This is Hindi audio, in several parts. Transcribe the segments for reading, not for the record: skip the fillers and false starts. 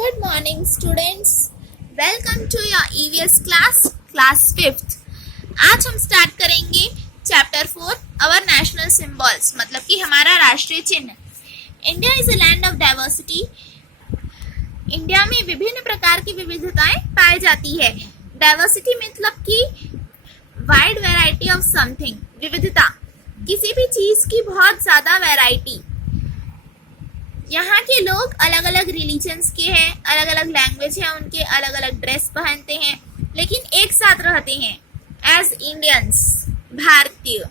Good morning students. Welcome to your EVS class 5th. आज हम स्टार्ट करेंगे चैप्टर 4 अवर नेशनल सिंबल्स मतलब कि हमारा राष्ट्रीय चिन्ह. India is a land of diversity. India में विभिन्न प्रकार की विविधताएं पाई जाती है. डाइवर्सिटी मतलब कि वाइड वैरायटी ऑफ समथिंग, विविधता, किसी भी चीज की बहुत ज्यादा वैरायटी. यहाँ के लोग अलग अलग रिलीजन्स के हैं, अलग अलग लैंग्वेज है उनके, अलग अलग ड्रेस पहनते हैं, लेकिन एक साथ रहते हैं एज इंडियंस, भारतीय.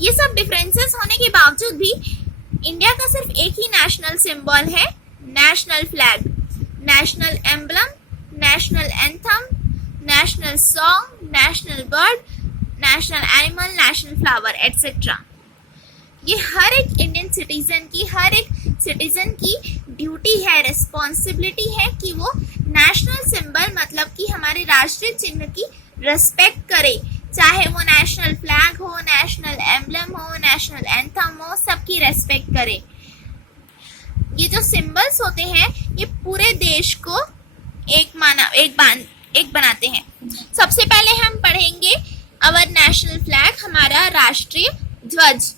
ये सब डिफरेंसेस होने के बावजूद भी इंडिया का सिर्फ एक ही नेशनल सिंबल है, national flag, national emblem, national anthem, national song, national bird, national animal, national flower etcetera. ये हर एक इंडियन सिटीजन की, हर एक सिटीजन की ड्यूटी है, रिस्पॉन्सिबिलिटी है कि वो नेशनल सिंबल मतलब कि हमारे राष्ट्रीय चिन्ह की रिस्पेक्ट करे, चाहे वो नेशनल फ्लैग हो, नेशनल एम्बलम हो, नेशनल एंथम हो, सबकी रेस्पेक्ट करे. ये जो सिंबल्स होते हैं ये पूरे देश को एक बनाते हैं. सबसे पहले हम पढ़ेंगे अवर नेशनल फ्लैग, हमारा राष्ट्रीय ध्वज.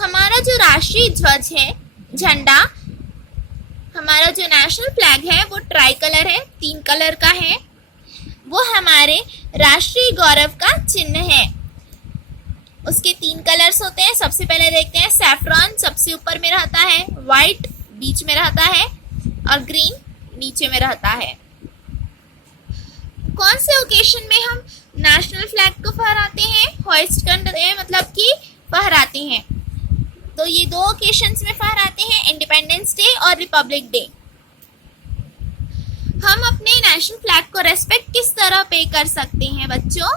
हमारा जो राष्ट्रीय ध्वज है, झंडा, हमारा जो नेशनल फ्लैग है वो ट्राई कलर है, 3 कलर का है. वो हमारे राष्ट्रीय गौरव का चिन्ह है. उसके 3 कलर्स होते हैं. सबसे पहले देखते हैं सैफरॉन सबसे ऊपर में रहता है, व्हाइट बीच में रहता है और ग्रीन नीचे में रहता है. कौन से ओकेशन में हम नेशनल फ्लैग को फहराते हैं, होइस्ट करते हैं मतलब कि फहराते हैं? तो ये 2 ओकेशंस में फहराते हैं, इंडिपेंडेंस डे और रिपब्लिक डे. हम अपने नेशनल फ्लैग को रेस्पेक्ट किस तरह पे कर सकते हैं बच्चों?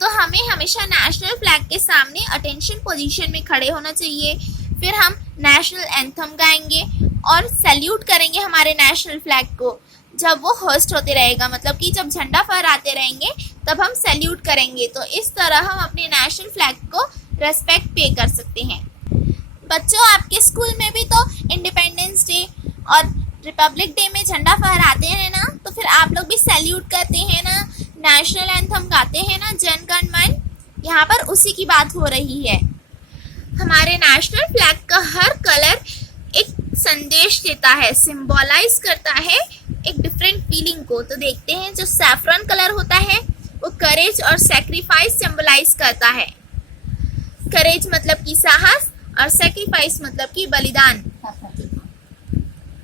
तो हमें हमेशा नेशनल फ्लैग के सामने अटेंशन पोजीशन में खड़े होना चाहिए. फिर हम नेशनल एंथम गाएंगे और सैल्यूट करेंगे हमारे नेशनल फ्लैग को जब वो होस्ट होते रहेगा, मतलब कि जब झंडा फहराते रहेंगे तब हम सैल्यूट करेंगे. तो इस तरह हम अपने नेशनल फ्लैग को रेस्पेक्ट पे कर सकते हैं. बच्चों, आपके स्कूल में भी तो इंडिपेंडेंस डे और रिपब्लिक डे में झंडा फहराते हैं ना, तो फिर आप लोग भी सैल्यूट करते हैं ना, नेशनल एंथम गाते हैं ना, जन गण मन. यहाँ पर उसी की बात हो रही है. हमारे नेशनल फ्लैग का हर कलर एक संदेश देता है, सिंबलाइज करता है एक डिफरेंट फीलिंग को. तो देखते हैं, जो सैफरन कलर होता है वो करेज और सैक्रिफाइस सिंबलाइज करता है. करेज मतलब कि साहस और सैक्रिफाइस मतलब कि बलिदान.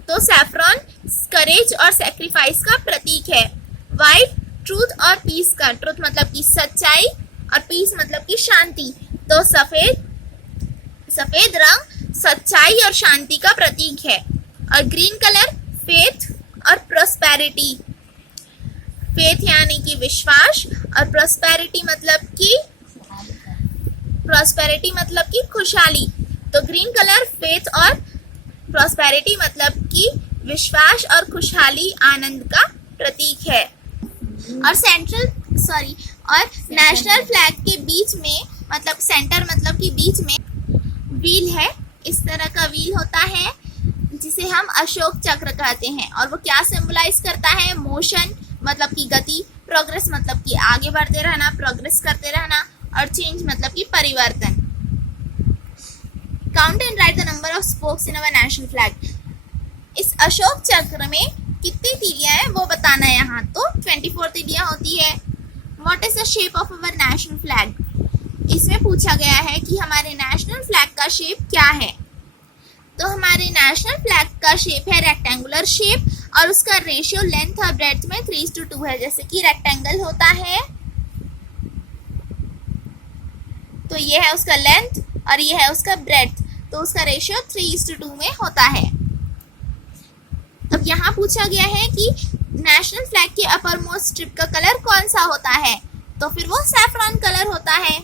तो सैफरॉन करेज और सैक्रिफाइस का प्रतीक है. वाइट ट्रूथ और पीस का, ट्रूथ मतलब कि सच्चाई और पीस मतलब कि शांति. तो सफेद रंग सच्चाई और शांति का प्रतीक है. और ग्रीन कलर फेथ और प्रोस्पेरिटी. फेथ यानी कि विश्वास और प्रोस्पेरिटी मतलब कि खुशहाली. तो ग्रीन कलर फेथ और प्रोस्पेरिटी मतलब कि विश्वास और खुशहाली, आनंद का प्रतीक है. और नेशनल फ्लैग के बीच में मतलब सेंटर मतलब कि बीच में व्हील है. इस तरह का व्हील होता है जिसे हम अशोक चक्र कहते हैं. और वो क्या सिंबलाइज करता है? मोशन मतलब कि गति, प्रोग्रेस मतलब कि आगे बढ़ते रहना, प्रोग्रेस करते रहना, और चेंज मतलब कि परिवर्तन. Count and right the number of spokes in our national flag. इस अशोक चक्र में कितनी तीलियां हैं वो बताना है. यहाँ तो 24 तीलियां होती है. What is the shape of our national flag? इसमें पूछा गया है कि हमारे नेशनल फ्लैग का शेप क्या है. तो हमारे नेशनल फ्लैग का शेप है रेक्टेंगुलर शेप, और उसका रेशियो लेंथ और ब्रेड्थ में 3:2 है. जैसे कि रेक्टेंगल होता है तो ये है उसका लेंथ और ये है उसका ब्रेड्थ, तो उसका रेशियो 3:2 में होता है. अब यहाँ पूछा गया है कि नेशनल फ्लैग के अपर मोस्ट स्ट्रिप का कलर कौन सा होता है, तो फिर वो सैफरॉन कलर होता है.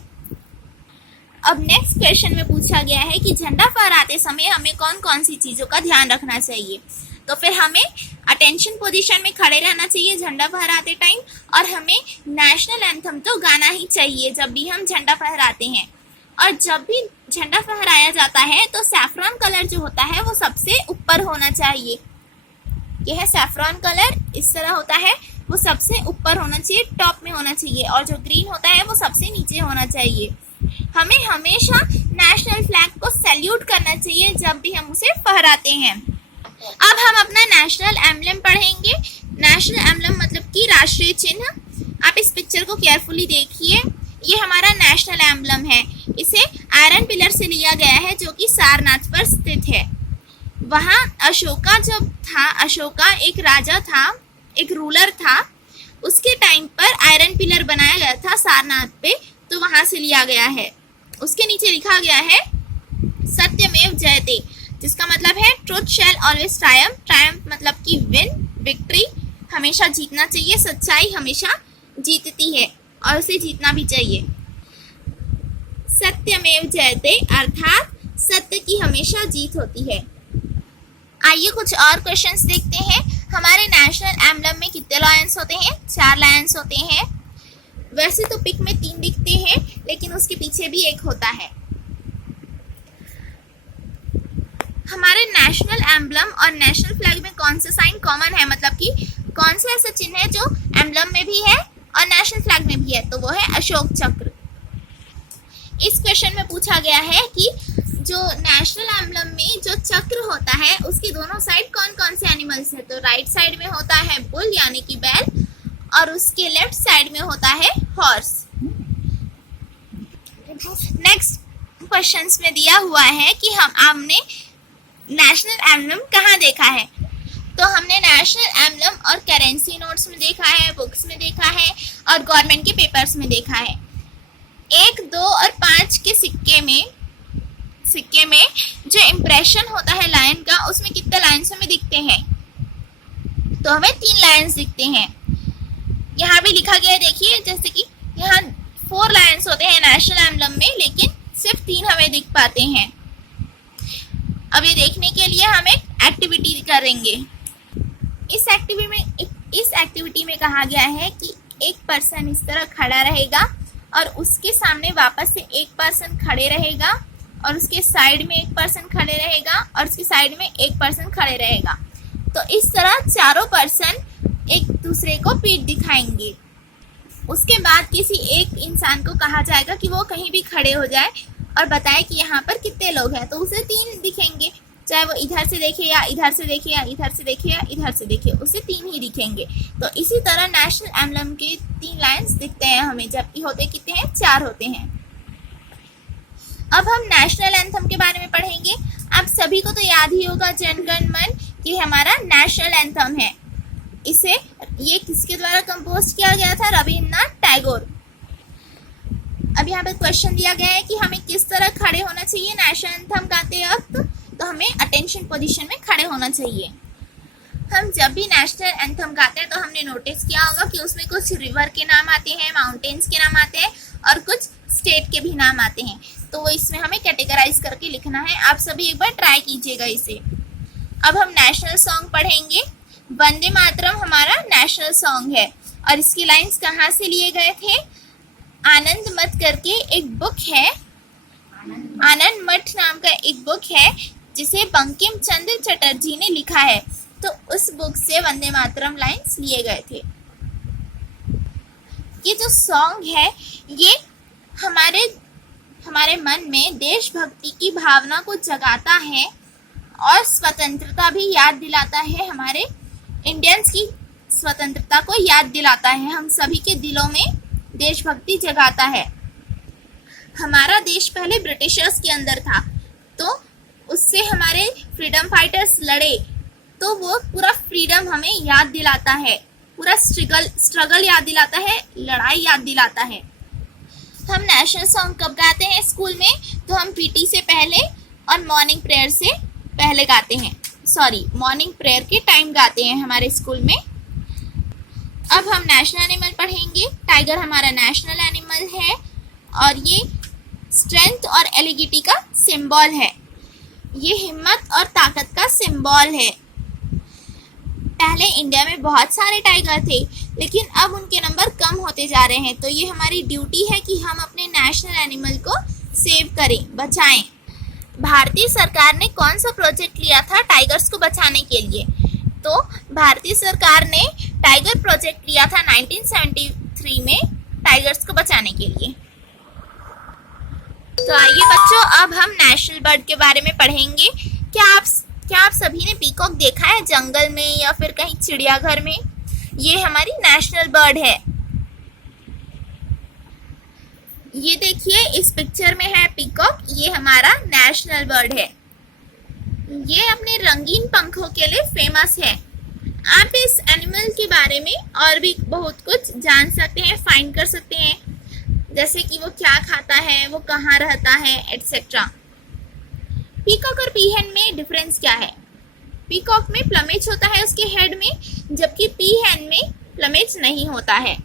अब नेक्स्ट क्वेश्चन में पूछा गया है कि झंडा फहराते समय हमें कौन कौन सी चीज़ों का ध्यान रखना चाहिए. तो फिर हमें अटेंशन पोजीशन में खड़े रहना चाहिए झंडा फहराते टाइम, और हमें नेशनल एंथम तो गाना ही चाहिए जब भी हम झंडा फहराते हैं. और जब भी झंडा फहराया जाता है तो सैफरॉन कलर जो होता है वो सबसे ऊपर ऊपर होना चाहिए। यह है सैफरॉन कलर, इस तरह होता है, वो सबसे ऊपर होना चाहिए, टॉप में होना चाहिए, और जो ग्रीन होता है वो सबसे नीचे होना चाहिए। हमें हमेशा नेशनल फ्लैग को सैल्यूट करना चाहिए जब भी हम उसे फहराते हैं। अब हम अपना नेशनल एम्बलम पढ़ेंगे। नेशनल एम्बलम मतलब कि राष्ट्रीय चिन्ह। आप इस पिक्चर को केयरफुली देखिए, ये हमारा नेशनल एम्बलम है। इसे आयरन पिलर से लिया गया है जो कि सारनाथ पर स्थित है। वहाँ अशोका जब था, अशोका एक राजा था, एक रूलर था, उसके टाइम पर आयरन पिलर बनाया गया था सारनाथ पे, तो वहाँ से लिया गया है। उसके नीचे लिखा गया है सत्यमेव जयते, जिसका मतलब है ट्रुथ शैल ऑलवेज ट्रायम्फ। ट्रायम्फ मतलब कि विन, विक्ट्री, हमेशा जीतना चाहिए, सच्चाई हमेशा जीतती है और उसे जीतना भी चाहिए। सत्यमेव जयते अर्थात सत्य की हमेशा जीत होती है। आइए कुछ और क्वेश्चंस देखते हैं। हमारे नेशनल एम्बलम में कितने लायंस होते हैं? 4 लायंस होते हैं। वैसे तो पिक में 3 दिखते हैं, लेकिन उसके पीछे भी एक होता है। हमारे नेशनल एम्बलम और नेशनल फ्लैग में कौन सा साइन कॉमन है, मतलब कि कौन सा ऐसा चिन्ह है जो एम्बलम में भी है और नेशनल फ्लैग में भी है? तो वो है अशोक चक्र। इस क्वेश्चन में पूछा गया है कि जो नेशनल एम्बलम में जो चक्र होता है उसके दोनों साइड कौन कौन से एनिमल्स है? तो राइट साइड में होता है बुल यानी कि बैल, और उसके लेफ्ट साइड में होता है हॉर्स। नेक्स्ट क्वेश्चंस में दिया हुआ है कि हमने नेशनल एम्बलम कहाँ देखा है? तो हमने नेशनल एम्बलम और करेंसी नोट्स में देखा है, बुक्स में देखा है और गवर्नमेंट के पेपर्स में देखा है। 1, 2 और 5 के सिक्के में जो इम्प्रेशन होता है लायन का, उसमें कितने लायंस हमें दिखते हैं? तो हमें 3 लायंस दिखते हैं। यहाँ भी लिखा गया है, देखिए, जैसे कि यहाँ 4 लायंस होते हैं नेशनल एम्बलम में, लेकिन सिर्फ 3 हमें दिख पाते हैं। अब ये देखने के लिए हम एक एक्टिविटी करेंगे। इस एक्टिविटी में कहा गया है कि एक पर्सन इस तरह खड़ा रहेगा और उसके सामने वापस से एक पर्सन खड़े रहेगा और उसके साइड में एक पर्सन खड़े रहेगा और उसके साइड में एक पर्सन खड़े रहेगा। तो इस तरह चारों पर्सन एक दूसरे को पीठ दिखाएंगे। उसके बाद किसी एक इंसान को कहा जाएगा कि वो कहीं भी खड़े हो जाए और बताए कि यहाँ पर कितने लोग हैं। तो उसे 3 दिखेंगे, चाहे वो इधर से देखे या इधर से देखे या इधर से देखे या इधर से देखे, उसे 3 ही दिखेंगे। तो इसी तरह नेशनल एम्बलम के 3 लाइन्स दिखते हैं हमें, जबकि होते कितने हैं? 4 होते हैं। अब हम नेशनल एंथम के बारे में पढ़ेंगे। आप सभी को तो याद ही होगा जन गण मन, कि हमारा नेशनल एंथम है। ये किसके द्वारा कंपोज किया गया था? रविन्द्रनाथ टैगोर। अब यहाँ पे क्वेश्चन दिया गया है कि हमें किस तरह खड़े होना चाहिए नेशनल एंथम गाते वक्त? तो हमें अटेंशन पोजीशन में खड़े होना चाहिए। हम जब भी नेशनल एंथम गाते हैं तो हमने नोटिस किया होगा कि उसमें कुछ रिवर के नाम आते हैं, माउंटेन्स के नाम आते हैं और कुछ स्टेट के भी नाम आते हैं। तो वो इसमें हमें कैटेगराइज करके लिखना है। आप सभी एक बार ट्राई कीजिएगा इसे। अब हम नेशनल सॉन्ग पढ़ेंगे। वंदे मातरम हमारा नेशनल सॉन्ग है और इसकी लाइंस कहाँ से लिए गए थे? आनंद मठ करके एक बुक है, आनंद मठ नाम का एक बुक है जिसे बंकिम चंद्र चटर्जी ने लिखा है। तो उस बुक से वंदे मातरम लाइंस लिए गए थे। ये जो सॉन्ग है ये हमारे मन में देशभक्ति की भावना को जगाता है और स्वतंत्रता भी याद दिलाता है। हमारे इंडियंस की स्वतंत्रता को याद दिलाता है। हम सभी के दिलों में देशभक्ति जगाता है। हमारा देश पहले ब्रिटिशर्स के अंदर था, तो उससे हमारे फ्रीडम फाइटर्स लड़े, तो वो पूरा फ्रीडम हमें याद दिलाता है, पूरा स्ट्रगल याद दिलाता है, लड़ाई याद दिलाता है। हम नेशनल सॉन्ग कब गाते हैं स्कूल में? तो हम पीटी से पहले और मॉर्निंग प्रेयर से पहले गाते हैं। मॉर्निंग प्रेयर के टाइम गाते हैं हमारे स्कूल में। अब हम नेशनल एनिमल पढ़ेंगे। टाइगर हमारा नेशनल एनिमल है और ये स्ट्रेंथ और एलिगिटी का सिंबल है। ये हिम्मत और ताकत का सिंबल है। पहले इंडिया में बहुत सारे टाइगर थे, लेकिन अब उनके नंबर कम होते जा रहे हैं। तो ये हमारी ड्यूटी है कि हम अपने नेशनल एनिमल को सेव करें, बचाएं। भारतीय सरकार ने कौन सा प्रोजेक्ट लिया था टाइगर्स को बचाने के लिए? तो भारतीय सरकार ने टाइगर प्रोजेक्ट लिया था 1973 में टाइगर्स को बचाने के लिए। तो आइए बच्चों, अब हम नेशनल बर्ड के बारे में पढ़ेंगे। क्या आप सभी ने पीकॉक देखा है जंगल में या फिर कहीं चिड़ियाघर में? ये हमारी नेशनल बर्ड है। ये देखिए, इस पिक्चर में है पीकॉक, ये हमारा नेशनल बर्ड है। ये अपने रंगीन पंखों के लिए फेमस है। आप इस एनिमल के बारे में और भी बहुत कुछ जान सकते हैं, फाइंड कर सकते हैं, जैसे कि वो क्या खाता है, वो कहाँ रहता है, एटसेट्रा। पीकॉक और पीहेन में डिफरेंस क्या है? पीकॉक में प्लमेज होता है उसके हेड में, जबकि पीहेन में प्लमेज नहीं होता है।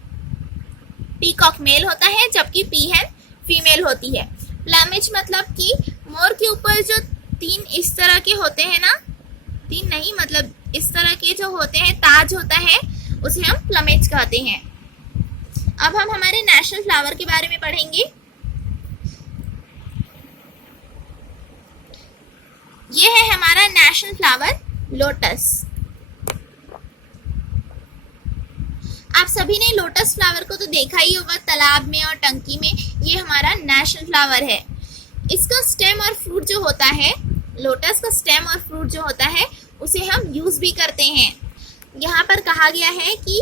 पीकॉक मेल होता है जबकि पीहेन फीमेल होती है। प्लमेज मतलब कि मोर के ऊपर जो 3 इस तरह के होते हैं ना, 3 नहीं मतलब इस तरह के जो होते हैं, ताज होता है, उसे हम प्लमेज कहते हैं। अब हम हमारे नेशनल फ्लावर के बारे में पढ़ेंगे। ये है हमारा नेशनल फ्लावर लोटस। आप सभी ने लोटस फ्लावर को तो देखा ही होगा तालाब में और टंकी में। ये हमारा नेशनल फ्लावर है। इसका स्टेम और फ्रूट जो होता है, लोटस का स्टेम और फ्रूट जो होता है, उसे हम यूज भी करते हैं। यहाँ पर कहा गया है कि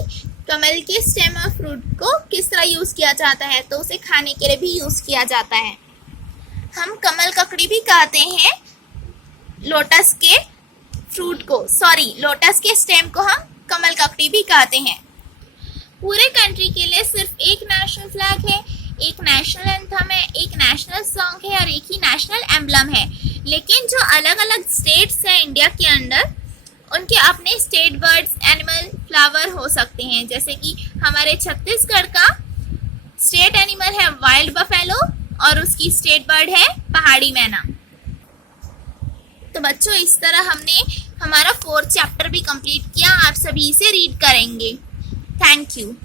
कमल के स्टेम और फ्रूट को किस तरह यूज किया जाता है, तो उसे खाने के लिए भी यूज किया जाता है। हम कमल ककड़ी भी कहते हैं लोटस के फ्रूट को, लोटस के स्टेम को हम कमल ककड़ी भी कहते हैं। पूरे कंट्री के लिए सिर्फ एक नेशनल फ्लैग है, एक नेशनल एंथम है, एक नेशनल सॉन्ग है और एक ही नेशनल एम्बलम है। लेकिन जो अलग अलग स्टेट्स हैं इंडिया के अंदर, उनके अपने स्टेट बर्ड्स, एनिमल, फ्लावर हो सकते हैं। जैसे कि हमारे छत्तीसगढ़ का स्टेट एनिमल है वाइल्ड बफेलो और उसकी स्टेट बर्ड है पहाड़ी मैना। तो बच्चों, इस तरह हमने हमारा 4th चैप्टर भी कंप्लीट किया। आप सभी इसे रीड करेंगे। Thank you.